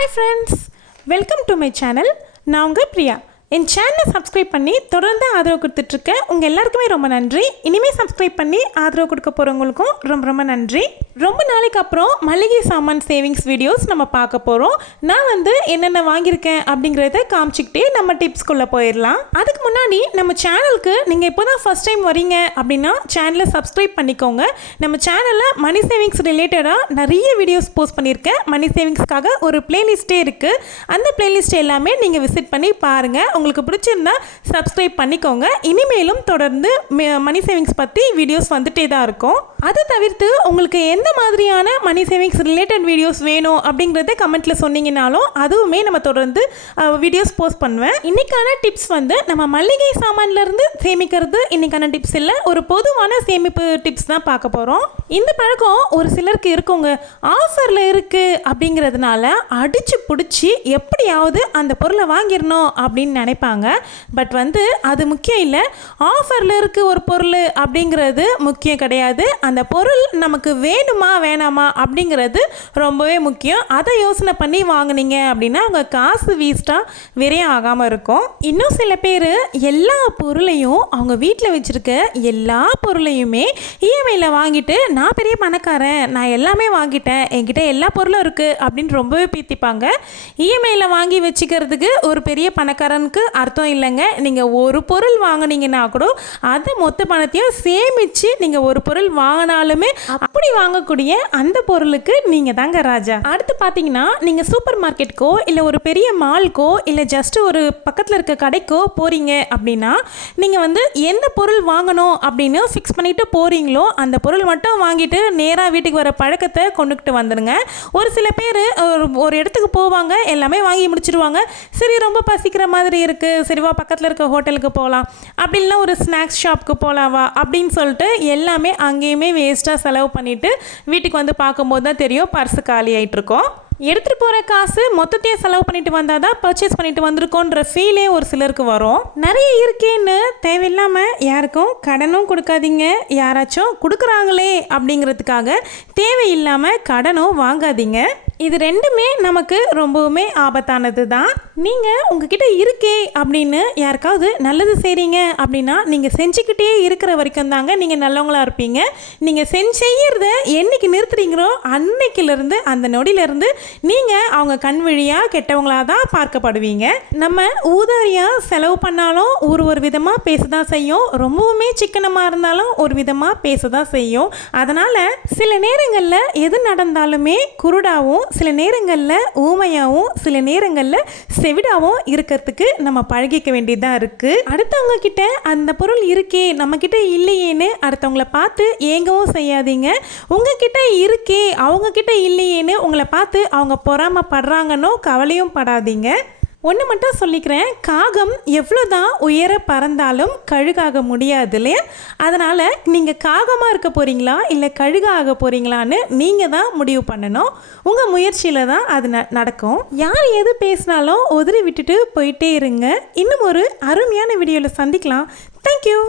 Hi friends welcome to my channel நான் உங்கள் பிரியா. என் சேனலை சப்ஸ்கிரைப் பண்ணி தொடர்ந்து ஆதரவு கொடுத்துட்ருக்க உங்கள் எல்லாருக்குமே ரொம்ப நன்றி. இனிமேல் சப்ஸ்கிரைப் பண்ணி ஆதரவு கொடுக்க போகிறவங்களுக்கும் ரொம்ப ரொம்ப நன்றி. ரொம்ப நாளைக்கு அப்புறம் மளிகை சாமான் சேவிங்ஸ் வீடியோஸ் நம்ம பார்க்க போகிறோம் நான் வந்து என்னென்ன வாங்கியிருக்கேன் அப்படிங்கிறத காமிச்சிக்கிட்டே நம்ம டிப்ஸ்குள்ளே போயிடலாம். அதுக்கு முன்னாடி நம்ம சேனலுக்கு நீங்கள் இப்போ தான் ஃபஸ்ட் டைம் வரீங்க அப்படின்னா சேனலை சப்ஸ்கிரைப் பண்ணிக்கோங்க. நம்ம சேனலில் மணி சேவிங்ஸ் ரிலேட்டடாக நிறைய வீடியோஸ் போஸ்ட் பண்ணியிருக்கேன். மணி சேவிங்ஸ்க்காக ஒரு பிளேலிஸ்ட்டே இருக்குது அந்த பிளேலிஸ்ட் எல்லாமே நீங்கள் விசிட் பண்ணி பாருங்கள் உங்களுக்கு பிடிச்சிருந்தா சப்ஸ்கிரைப் பண்ணிக்கோங்க. இனிமேலும் தொடர்ந்து மணி சேவிங்ஸ் பற்றி வீடியோஸ் வந்துட்டே தான் இருக்கும். அதை தவிர்த்து உங்களுக்கு எந்த மாதிரியான மணி சேவிங்ஸ் ரிலேட்டட் வீடியோஸ் வேணும் அப்படிங்கிறத கமெண்ட்டில் சொன்னீங்கனாலும் அதுவுமே நம்ம தொடர்ந்து வீடியோஸ் போஸ்ட் பண்ணுவேன். இன்றைக்கான டிப்ஸ் வந்து நம்ம மளிகை சாமான்லேருந்து சேமிக்கிறது. இன்றைக்கான டிப்ஸ் இல்லை ஒரு பொதுவான சேமிப்பு டிப்ஸ் தான் பார்க்க போகிறோம் இந்த பழக்கம் ஒரு சிலருக்கு இருக்குங்க. ஆஃபரில் இருக்குது அப்படிங்கிறதுனால அடித்து பிடிச்சி எப்படியாவது அந்த பொருளை வாங்கிடணும் அப்படின்னு நினைப்பாங்க. பட் வந்து அது முக்கியம் இல்லை. ஆஃபரில் இருக்குது ஒரு பொருள் அப்படிங்கிறது முக்கியம் கிடையாது. அந்த பொருள் நமக்கு வேணும் வேணாமா அப்படிங்கிறது ரொம்பவே முக்கியம். அதை யோசனை பண்ணி வாங்குனீங்க அப்படின்னா அவங்க காசு வேஸ்ட்டாக விரையும் ஆகாமல் இருக்கும். இன்னும் சில பேர் எல்லா பொருளையும் அவங்க வீட்டில் வச்சுருக்க எல்லா பொருளையுமே இஎம்ஐயில் வாங்கிட்டு நான் பெரிய பணக்காரன் நான் எல்லாமே வாங்கிட்டேன் என்கிட்ட எல்லா பொருளும் இருக்குது அப்படின்னு ரொம்பவே பீத்திப்பாங்க. இஎம்ஐயில் வாங்கி வச்சுக்கிறதுக்கு ஒரு பெரிய பணக்காரனுக்கு அர்த்தம் இல்லைங்க. நீங்கள் ஒரு பொருள் வாங்குனீங்கன்னா கூட அது மொத்த பணத்தையும் சேமித்து நீங்கள் ஒரு பொருள் வாங்கினாலுமே அப்படி வாங்க வாங்கக்கூடிய அந்த பொருளுக்கு நீங்கள் தாங்க ராஜா. அடுத்து பார்த்தீங்கன்னா நீங்கள் சூப்பர் மார்க்கெட்டுக்கோ இல்லை ஒரு பெரிய மால்க்கோ இல்லை ஜஸ்ட் ஒரு பக்கத்தில் இருக்க கடைக்கோ போகிறீங்க அப்படின்னா நீங்கள் வந்து எந்த பொருள் வாங்கணும் அப்படின்னு ஃபிக்ஸ் பண்ணிட்டு போகிறீங்களோ அந்த பொருள் மட்டும் வாங்கிட்டு நேராக வீட்டுக்கு வர பழக்கத்தை கொண்டுக்கிட்டு வந்துடுங்க ஒரு சில பேர் ஒரு இடத்துக்கு போவாங்க எல்லாமே வாங்கி முடிச்சிருவாங்க. சரி ரொம்ப பசிக்கிற மாதிரி இருக்குது சரிவா பக்கத்தில் இருக்க ஹோட்டலுக்கு போகலாம் அப்படின்னா ஒரு ஸ்நாக்ஸ் ஷாப்புக்கு போகலாவா அப்படின்னு சொல்லிட்டு எல்லாமே அங்கேயுமே வேஸ்ட்டாக செலவு பண்ணிவிட்டு வீட்டுக்கு வந்து பார்க்கும்போது தான் தெரியும் பர்ஸு காலி ஆகிட்ருக்கோம் எடுத்துகிட்டு போகிற காசு மொத்தத்தையும் செலவு பண்ணிட்டு வந்தால் தான் பர்ச்சேஸ் பண்ணிட்டு வந்திருக்கோன்ற ஃபீலே ஒரு சிலருக்கு வரும். நிறைய இருக்கேன்னு தேவையில்லாமல் யாருக்கும் கடனும் கொடுக்காதீங்க யாராச்சும் கொடுக்குறாங்களே அப்படிங்கிறதுக்காக தேவையில்லாமல் கடனும் வாங்காதீங்க. இது ரெண்டுமே நமக்கு ரொம்பவுமே ஆபத்தானது தான் நீங்கள் உங்ககிட்ட இருக்கே அப்படின்னு யாருக்காவது நல்லது செய்கிறீங்க அப்படின்னா நீங்கள் செஞ்சுக்கிட்டே இருக்கிற வரைக்கும் தாங்க நீங்கள் நல்லவங்களாக இருப்பீங்க. நீங்கள் செஞ்சு என்றைக்கு என்னைக்கு நிறுத்துறீங்களோ அன்னைக்கிலிருந்து அந்த நொடியிலேருந்து நீங்கள் அவங்க கண் வழியாக கெட்டவங்களாக தான் பார்க்கப்படுவீங்க. நம்ம ஊதாரியாக செலவு பண்ணாலும் ஒரு ஒரு விதமாக பேச தான் செய்யும். ரொம்பவுமே சிக்கனமாக இருந்தாலும் ஒரு விதமாக பேச தான் செய்யும். அதனால் சில நேரங்களில் எது நடந்தாலுமே குருடாவும் சில நேரங்களில் ஊமையாகவும் சில நேரங்களில் செவிடாகவும் இருக்கிறதுக்கு நம்ம பழகிக்க வேண்டியதாக இருக்குது அடுத்தவங்க கிட்ட அந்த பொருள் இருக்கே நம்மக்கிட்ட இல்லையேன்னு அடுத்தவங்கள பார்த்து ஏங்கவும் செய்யாதீங்க. உங்ககிட்ட இருக்கே அவங்கக்கிட்ட இல்லையேன்னு உங்களை பார்த்து அவங்க பொறாமப்படுறாங்கன்னோ கவலையும் படாதீங்க. ஒன்று மட்டும் சொல்லிக்கிறேன். காகம் எவ்வளோ தான் உயர பறந்தாலும் கழுகாக முடியாது இல்லையா? அதனால் நீங்கள் காகமாக இருக்க போகிறீங்களா இல்லை கழுகாக போகிறீங்களான்னு நீங்கள் தான் முடிவு பண்ணணும். உங்கள் முயற்சியில் தான் அது ந நடக்கும். யார் எது பேசினாலும் உதறி விட்டுட்டு போயிட்டே இருங்க. இன்னும் ஒரு அருமையான வீடியோவில் சந்திக்கலாம். தேங்க்யூ